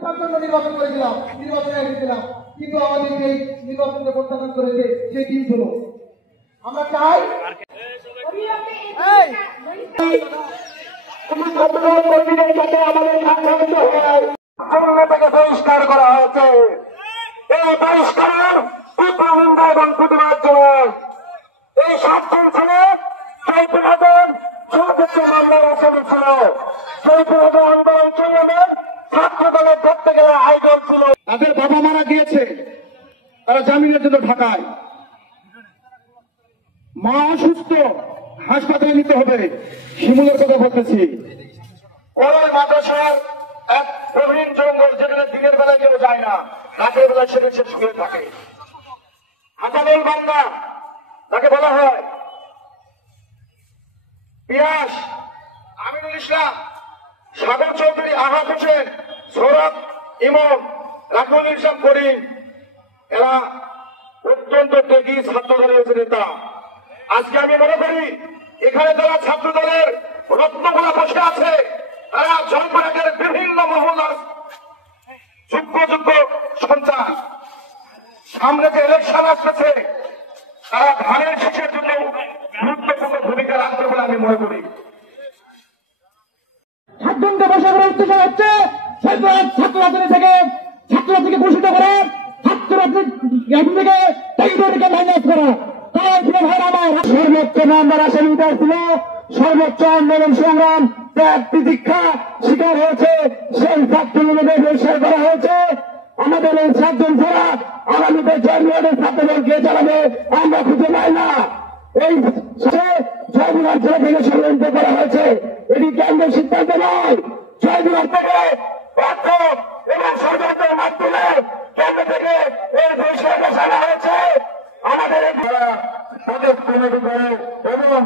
নির্বাচন করেছিলাম, নির্বাচনে এসেছিলাম, কিন্তু আমাদের এই নির্বাচনকে প্রত্যাখ্যান করেছে সেই দিনগুলো। আমরা চাই কর্মীদের সাথে আমাদের সাংবাদিক নেতাকে বহিষ্কার করা হয়েছে। এই বহিষ্কার তীব্র নিন্দা এবং প্রতিবাদ জানায়। এই 7 জন ছিল জয়পুরহাটের সর্বোচ্চ মামলার আসামি ছিল। জয়পুরহাটের আন্দোলন সংগ্রামের ছাত্র দলের ধরতে গেলে আইডল ছিল। তাদের বাবা মারা গিয়েছে, তারা জামিনের জন্য ঢাকায়। মা অসুস্থ, হাসপাতালে নিতে হবে। শিমুলের কথা বলতেছি। ওই মাদ্রাসার এক প্রবীণ জঙ্গল, যেখানে দিনের বেলায় কেউ যায় না, রাতের বেলায় সেখানে সে শুয়ে থাকে। হাসানুল বান্দা তাকে বলা হয়, পিয়াস, আমিনুল ইসলাম, সাগর চৌধুরী, আহাদ হোসেন, সৌরভ ইমন, রাকুল ইসলাম করিম, এরা অত্যন্ত ত্যাগী ছাত্র দলের নেতা। আজকে আমি মনে করি এখানে যারা ছাত্র দলের রত্নগুলা বসে আছে, তারা জনগণের বিভিন্ন মহল্লার যোগ্য সন্তান। সামনে যে ইলেকশন আসতেছে, তারা ধানের শীষের জন্য গুরুত্বপূর্ণ ভূমিকা রাখবে বলে আমি মনে করি। ছাত্রকে বসে অত্যাচার হচ্ছে, ছাত্ররাজনী থেকে ঘোষিত করা, ছাত্ররাজনী থেকে টেরিটরিকে মাইনাস করা। সর্বোচ্চ নাম্বার আসামি ছিল, সর্বোচ্চ আন্দোলন সংগ্রাম ত্যাগ তিতিক্ষা শিকার হয়েছে, সেই ছাত্রগুলোকে বহিষ্কার করা হয়েছে। আমাদের এই 7 জন ছাড়া আগামীতে জয়পুরহাটের ছাত্রদল কে চালাবে আমরা খুঁজে পাই না। এই জয়পুরহাট জেলা থেকে ষড়যন্ত্র করা হয়েছে, এটি কেন্দ্রের সিদ্ধান্ত নয়। জয়পুরহাট থেকে বাধ্য এবং ষড়যন্ত্রের মাধ্যমে কেন্দ্র থেকে এই বহিষ্কার ঘোষণা হয়েছে। আমাদের তাদের কমিটি করে এবং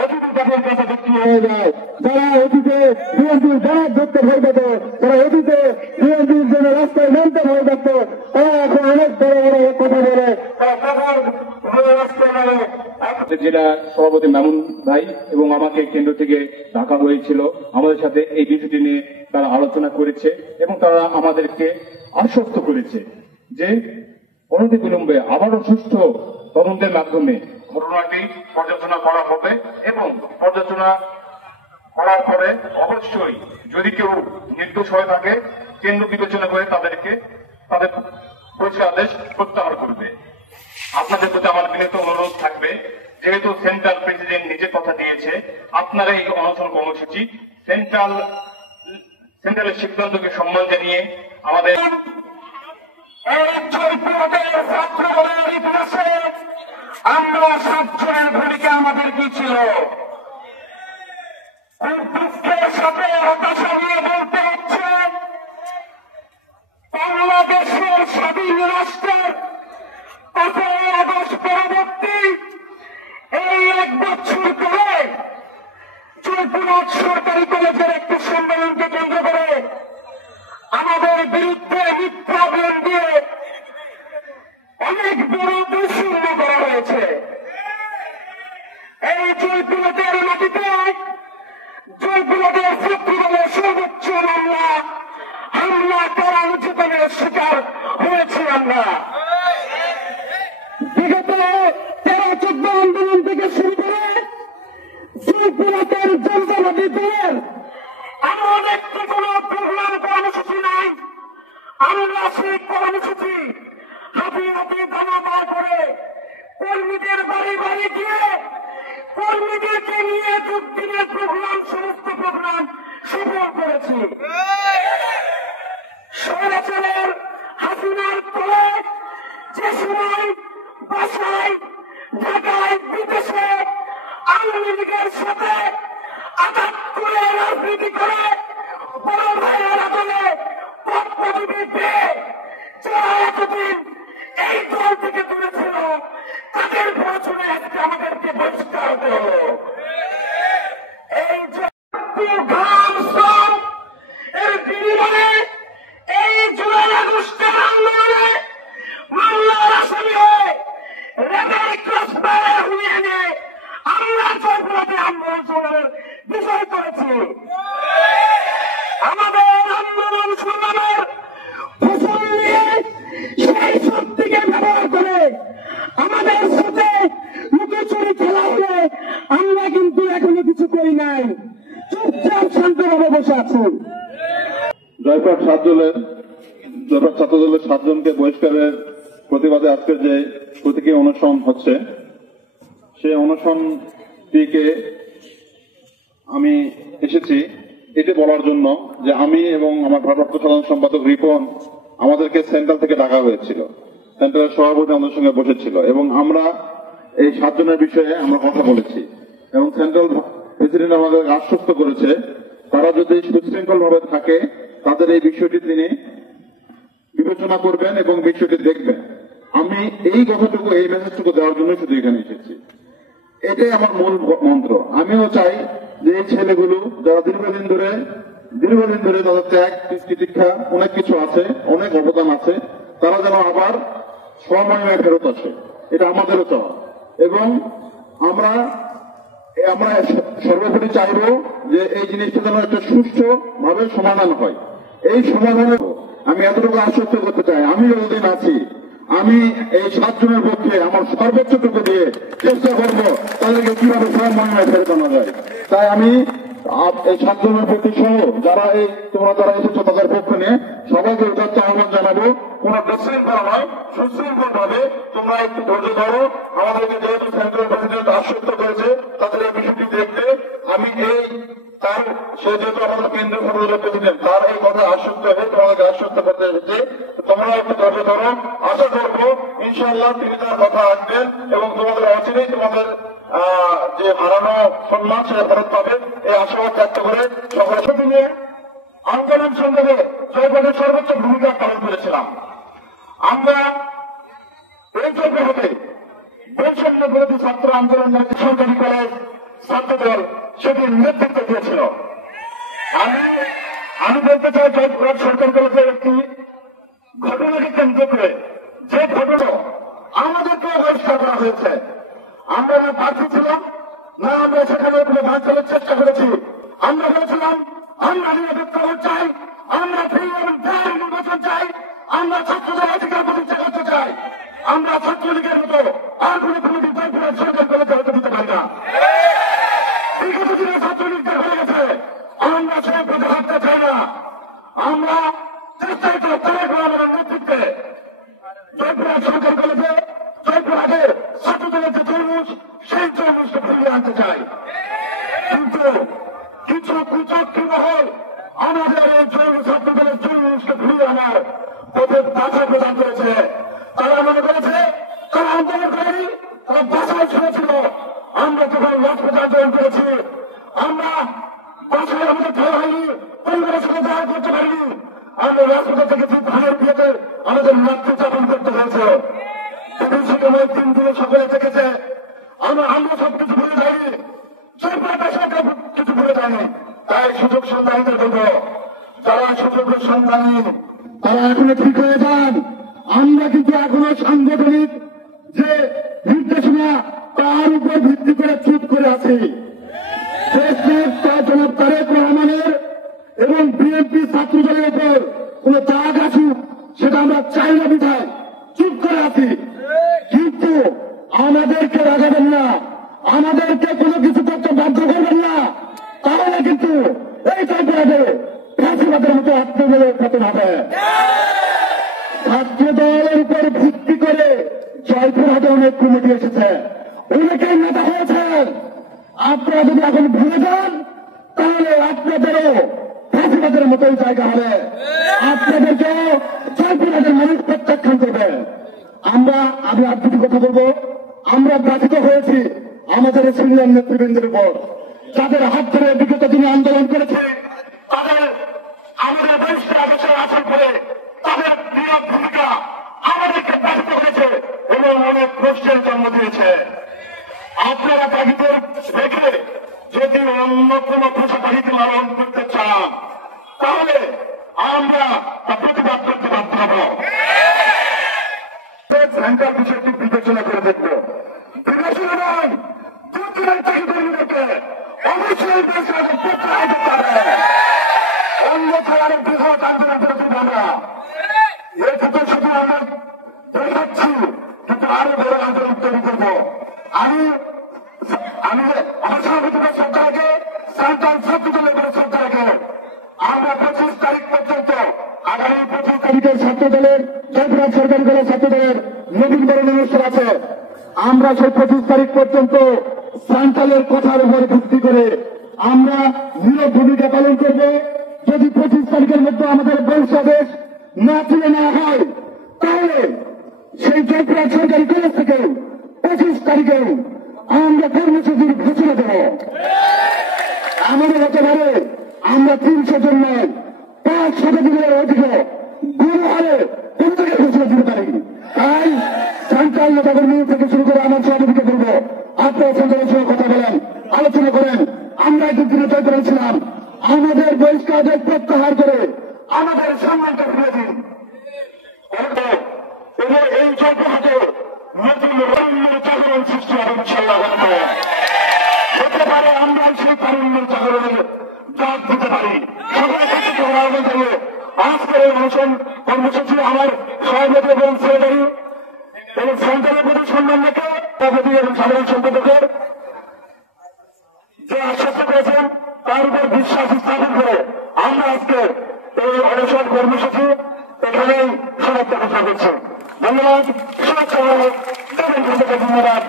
অতীতে তাদের কাছে বিক্রি হয়ে যায়। যারা অতীতে বিএনপির বরাদ ধরতে ভয় পেত, যারা অতীতে বিএনপির জন্য রাস্তায় নামতে ভয় পেত, তারা এখন অনেক বড় বড় কথা বলে, জেলা সভাপতি মামুন ভাই এবং আমাকে কেন্দ্র থেকে ডাকা হয়েছিল। আমাদের সাথে এই বিষয়টি নিয়ে তারা আলোচনা করেছে এবং তারা আমাদেরকে আশ্বস্ত করেছে যে অনতিবিলম্বে আবারও সুষ্ঠু তদন্তের মাধ্যমে ঘটনাটি পর্যালোচনা করা হবে এবং পর্যালোচনা করার পরে অবশ্যই যদি কেউ নির্দোষ হয়ে থাকে কেন্দ্র বিবেচনা করে তাদের পরিচয় আদেশ প্রত্যাহার করবে। আপনাদের প্রতি আমার বিনীত অনুরোধ থাকবে, যেহেতু সেন্ট্রাল প্রেসিডেন্ট নিজে কথা দিয়েছে, আপনারা এই অনশন কর্মসূচি সেন্ট্রালের সিদ্ধান্তকে সম্মান জানিয়ে আমাদের আমরা 7 জনের ভূমিকা আমাদের কি ছিল, খুব দুঃখের সাথে হতাশা নিয়ে বলতে হচ্ছে, বাংলাদেশের স্বাধীন রাষ্ট্রের 5ই আগস্ট পরবর্তী এই 1 বছর পরে জয়পুরহাট সরকারি কলেজের একটি সম্মেলনকে কেন্দ্র করে আমাদের বিরুদ্ধে মিথ্যা অভিযোগ দিয়ে অনেক বড় দুঃশূন্য করা হয়েছে। এই জয়পুরহাটের মাটিতে জয়পুরহাটের ছাত্রদলের সর্বোচ্চ হামলা করা নির্যাতনের শিকার হয়েছি আমরা। বিগত 13-14 আন্দোলন থেকে শুরু করে জয়পুরহাটের জনজাতিদের এমন একটি কোন প্রোগ্রাম কর্মসূচি নাই, আমরা সেই কর্মসূচি হাতে হাতে দানা করে কর্মীদের বাড়ি বাড়ি গিয়ে কর্মীদেরকে নিয়ে দুদিনের প্রোগ্রাম, সমস্ত প্রোগ্রাম সফল করেছি। স্বৈরাচারের হাসিনার তলে যে সময় বাসায়, ঢাকায়, বিদেশে আওয়ামী লীগের সাথে আঘাত করে রাজনীতি করে বড় ভাইয়ের আদলে পদপদবি পেয়ে যারা এতদিন এই দল থেকে তুলেছিল, তাদের প্রয়োজনে আজকে আমাদেরকে বহিষ্কার হতে হলো। এই এর বিনিময়ে এই জুলাই আগস্টের আন্দোলনে মামলার আসামি হয়ে রেবের ক্রস ফায়ার হুইয়ে নিয়ে আমরা জয়পুরহাটে আন্দোলন সংগ্রামের বিষয় করেছি। আমাদের আন্দোলন সংগ্রামের দরবার ছাত্র দলের 7 জনকে বহিষ্কারের প্রতিবাদে আজকে যে প্রতীকী অনশন হচ্ছে, সেই অনশনটিকে আমি এসেছি এটি বলার জন্য যে আমি এবং আমার ভারপ্রাপ্ত সাধারণ সম্পাদক রিপন আমাদেরকে সেন্ট্রাল থেকে ডাকা হয়েছিল। সেন্ট্রালের সভাপতি আমাদের সঙ্গে বসেছিল এবং আমরা এই 7 জনের বিষয়ে আমরা কথা বলেছি এবং সেন্ট্রাল প্রেসিডেন্ট আমাদের আশ্বস্ত করেছে তারা যদি সুশৃঙ্খল ভাবে থাকে তাদের এই বিষয়টি তিনি বিবেচনা করবেন এবং বিষয়টি দেখবেন। আমি এই কথাটুকু, এই মেসেজটুকু দেওয়ার জন্য শুধু এখানে এসেছি। এটাই আমার মূল মন্ত্র। আমিও চাই যে এই ছেলেগুলো যারা দীর্ঘদিন ধরে তাদের ত্যাগ তিতিক্ষা অনেক কিছু আছে, অনেক অবদান আছে, তারা যেন আবার সমন্বয়ে ফেরত আসে। এটা আমাদেরও চাওয়া এবং আমরা সর্বোপরি চাইব যে এই জিনিসটা যেন একটা সুষ্ঠু ভাবে সমাধান হয়। এই সমাধানে আমি এতটুকু আশ্বস্ত করতে চাই, আমি যতদিন আছি আমি এই 7 জনের পক্ষে আমার সর্বোচ্চটুকু দিয়ে চেষ্টা করব তাদেরকে কিভাবে সমন্বয়ে ফেরত আনা যায়। তাই আমি এই 7 জনের প্রতি সহ যারা তোমরা যারা এসেছো তাদের পক্ষ নিয়ে সবাইকে উদাত্ত আহ্বান জানাবো, কোন বিশৃঙ্খলা নয়, সুশৃঙ্খল ভাবে তোমরা একটু ধৈর্য ধরো। আমাদেরকে যেহেতু সেন্ট্রাল প্রেসিডেন্ট আশ্বস্ত করেছে তাদের এই বিষয়টি দেখতে, আমি সে যেহেতু আমাদের কেন্দ্রীয় সরকারের প্রেসিডেন্ট তার এই কথা আশ্বস্ত হবে, তোমাদেরকে আশ্বস্ত করতে এসেছে। তোমরা একটু ধৈর্য ধরো, আশা করবো ইনশাআল্লাহ তিনি তার কথা আসবেন এবং তোমাদের অচিরেই তোমাদের যে হারানো সম্মান সেটা ফেরত পাবে এই আশাবাদ ব্যক্ত করে সকলের সাথে নিয়ে আন্দোলন সংগ্রামে জয়পুরের সর্বোচ্চ ভূমিকা পালন করেছিলাম। আমরা এই জয়পুরে বৈষম্য বিরোধী ছাত্র আন্দোলন সরকারি কলেজ ছাত্রদল সেটির নেতৃত্ব দিয়েছিল। আমি বলতে চাই জয়পুর সরকারি কলেজের একটি ঘটনাকে কেন্দ্র করে যে ঘটনা আমাদেরকে বহিষ্কার করা হয়েছে, আমরা না প্রার্থী ছিলাম না আমরা সেখানে কোনো ভাগ করার চেষ্টা করেছি। আমরা বলেছিলাম আমরা নিরপেক্ষ ভোট চাই, আমরা ফ্রি এবং ফেয়ার নির্বাচন চাই, আমরা ছাত্রদের অধিকার প্রতিষ্ঠা করতে চাই। আমরা ছাত্রলীগের মতো আর কোনো কমিটি জয়পুরের সরকার কলেজে হতে দিতে পারি না। বিগত দিনে ছাত্রলীগদের হয়ে গেছে, আমরা সেই পথে হাঁটতে চাই না। আমরা চেষ্টা করতে আমাদের নেতৃত্বে জয়পুরের সরকার কলেজে জয়পুরহাটে ছাত্রদলের যে তরমুজ সেই তরমুজকে ফিরিয়ে আনতে চাই। কিন্তু কিছু কুচক্রী মহল আমাদের এই ছাত্রদলের তরমুজকে ফিরিয়ে আনার পথে বাধা প্রদান করেছে। তারা মনে করেছে তারা আন্দোলন করেনি, তারা বাসায় শুনেছিল। আমরা যখন রাজপথে আন্দোলন করেছি, আমরা বাসায় আমাদের ভালো হয়নি, পরিবারের সাথে দেখা করতে পারিনি। আমরা রাজপথে দেখেছি ধানের বিয়েতে আমাদের মৃত্যু যাপন করতে হয়েছে। সময় 3 দিনে সকলে দেখেছে আমরা সবকিছু ভুলে যাইনি, কিছু ভুলে যায়নি। তাই সুযোগ সন্ধানীদের বলবো, যারা সুযোগের সন্ধানী তারা এখনো ঠিক হয়ে যান। আমরা কিন্তু এখনো সাংগঠনিক যে নির্দেশনা তার উপর ভিত্তি করে চুপ করে আছি। জনাব তারেক রহমানের এবং বিএনপি ছাত্রদলের উপর কোন দাগ আসুক সেটা আমরা চাই না, বিধায় চুপ করে আছি। কিন্তু আমাদেরকে রাগাবেন না, আমাদেরকে কোনো কিছু করতে বাধ্য করবেন না, তাহলে কিন্তু এই জয়পুরহাটে ফাঁসিবাদের মতো আত্মদলের পতন হবে। ছাত্রদলের উপর ভিত্তি করে জয়পুরহাটে অনেক কমিটি এসেছে, অনেকেই নেতা হয়েছেন। আপনারা যদি এখন ভুলে যান তাহলে আপনাদেরও ফাঁসিবাদের মতোই জায়গা হবে, আপনাদেরকেও জয়পুরহাটের মানুষ প্রত্যাখ্যান করবে। আমি আর দুটি কথা বলবো। আমরা ব্যথিত হয়েছি আমাদের সিনিয়র নেতৃবৃন্দের উপর, যাদের হাত ধরে বিগত দিনে আন্দোলন করেছে, তাদের আমাদের বহিষ্কার আদেশের আসন করে তাদের নীরব ভূমিকা আমাদেরকে ব্যথিত হয়েছে এবং অনেক প্রশ্নের জন্ম দিয়েছে। আপনারা তাগিদের রেখে যদি অন্য কোন পেশাদারিতে লালন করতে চান তাহলে আমরা তা প্রতিবাদ করতে বাধ্য হব। সেন্টার বিষয়টি বিবেচনা করে দেখবো। বিবেচনা নয়, দুদিনের তাগিদের মধ্যে অবশ্যই অন্যথায় অনেক বৃহৎ আন্দোলন করেছি আমরা। এক্ষেত্রে শুধু আমরা দেখাচ্ছি, কিন্তু আরো বড় আন্দোলন তৈরি করবো। আমি আমার সভাপতিদের সরকারকে সেন্ট্রাল ছাত্রদলের শ্রদ্ধা রেখে আমরা 25 তারিখ পর্যন্ত আগামী 25 তারিখের ছাত্র দলের জয়পুরহাট সরকারি দলের ছাত্র দলের নবীন বরণ অনুষ্ঠান আছে। আমরা সেই 25 তারিখ পর্যন্ত সান্তালের কথার উপর ভিত্তি করে আমরা নীরব ভূমিকা পালন করব। যদি 25 তারিখের মধ্যে আমাদের বংশাদেশ না তুলে নেওয়া হয়, তাহলে সেই জয়পুরহাট সরকারি কলেজ থেকে 25 তারিখে আমরা কর্মসূচির ঘোষণা দেব। আমাদের হতে পারে আমরা 300 জন নয়, 500 দিনের অধিকে গুরু হারে প্রত্যেকে ঘোষণা দিতে পারি। তাই সান্তাল নেতাকর্মী থেকে শুরু করে আমার সভাপতিকে বলবো, আপনারা সন্তানের সঙ্গে কথা বলেন, আলোচনা করেন। আমরা একদিনে তৈরি করেছিলাম, আমাদের বহিষ্কারদের প্রত্যাহার করে আমাদের সম্মানটা ফিরে দিন। এবং এই জয়পুরহাটে নতুন রঙের জাগরণ সৃষ্টি হবে ইনশাআল্লাহ। হতে পারে আমরা সেই তারুণ্যের জাগরণের ডাক দিতে পারি। সকলের কাছে আহ্বান জানিয়ে আজকের এই অনুষ্ঠান কর্মসূচি আমার সভাপতি এবং সেক্রেটারি এবং সন্তানের প্রতি সম্মান রেখে সভাপতি এবং সাধারণ সম্পাদকের যে আশ্বস্ত করেছেন তার উপর বিশ্বাস স্থাপন করে আমরা আজকে এই অনশন কর্মসূচি এখানেই সমাপ্ত ঘোষণা করছি। ধন্যবাদ। শুভেচ্ছা ধন্যবাদ।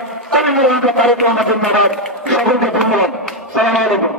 তারেক রহমান ধন্যবাদ। সকলকে ধন্যবাদ। সালাম আলাইকুম।